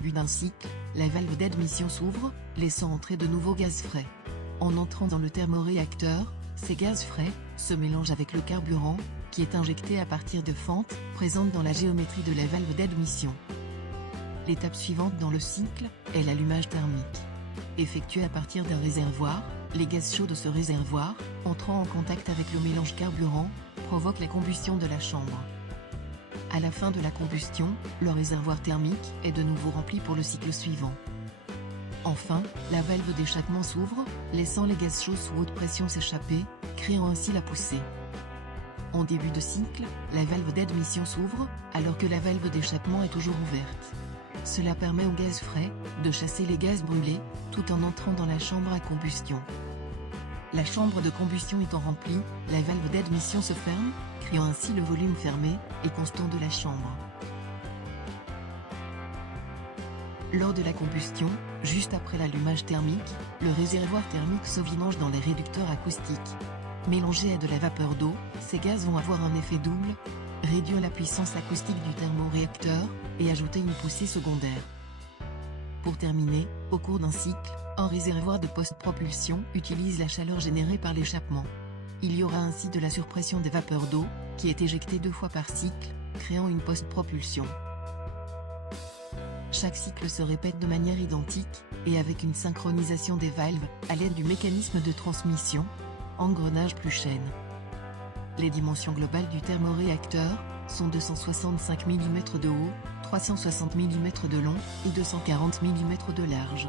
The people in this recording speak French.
début d'un cycle, la valve d'admission s'ouvre, laissant entrer de nouveaux gaz frais. En entrant dans le thermoréacteur, ces gaz frais se mélangent avec le carburant, qui est injecté à partir de fentes présentes dans la géométrie de la valve d'admission. L'étape suivante dans le cycle est l'allumage thermique. Effectué à partir d'un réservoir, les gaz chauds de ce réservoir, entrant en contact avec le mélange carburant, provoquent la combustion de la chambre. À la fin de la combustion, le réservoir thermique est de nouveau rempli pour le cycle suivant. Enfin, la valve d'échappement s'ouvre, laissant les gaz chauds sous haute pression s'échapper, créant ainsi la poussée. En début de cycle, la valve d'admission s'ouvre, alors que la valve d'échappement est toujours ouverte. Cela permet aux gaz frais de chasser les gaz brûlés, tout en entrant dans la chambre à combustion. La chambre de combustion étant remplie, la valve d'admission se ferme, créant ainsi le volume fermé et constant de la chambre. Lors de la combustion, juste après l'allumage thermique, le réservoir thermique se vidange dans les réducteurs acoustiques. Mélangés à de la vapeur d'eau, ces gaz vont avoir un effet double, réduire la puissance acoustique du thermoréacteur et ajouter une poussée secondaire. Pour terminer, au cours d'un cycle, un réservoir de post-propulsion utilise la chaleur générée par l'échappement. Il y aura ainsi de la surpression des vapeurs d'eau, qui est éjectée 2 fois par cycle, créant une post-propulsion. Chaque cycle se répète de manière identique, et avec une synchronisation des valves, à l'aide du mécanisme de transmission, engrenage plus chaîne. Les dimensions globales du thermoréacteur sont 265 mm de haut, 360 mm de long et 240 mm de large.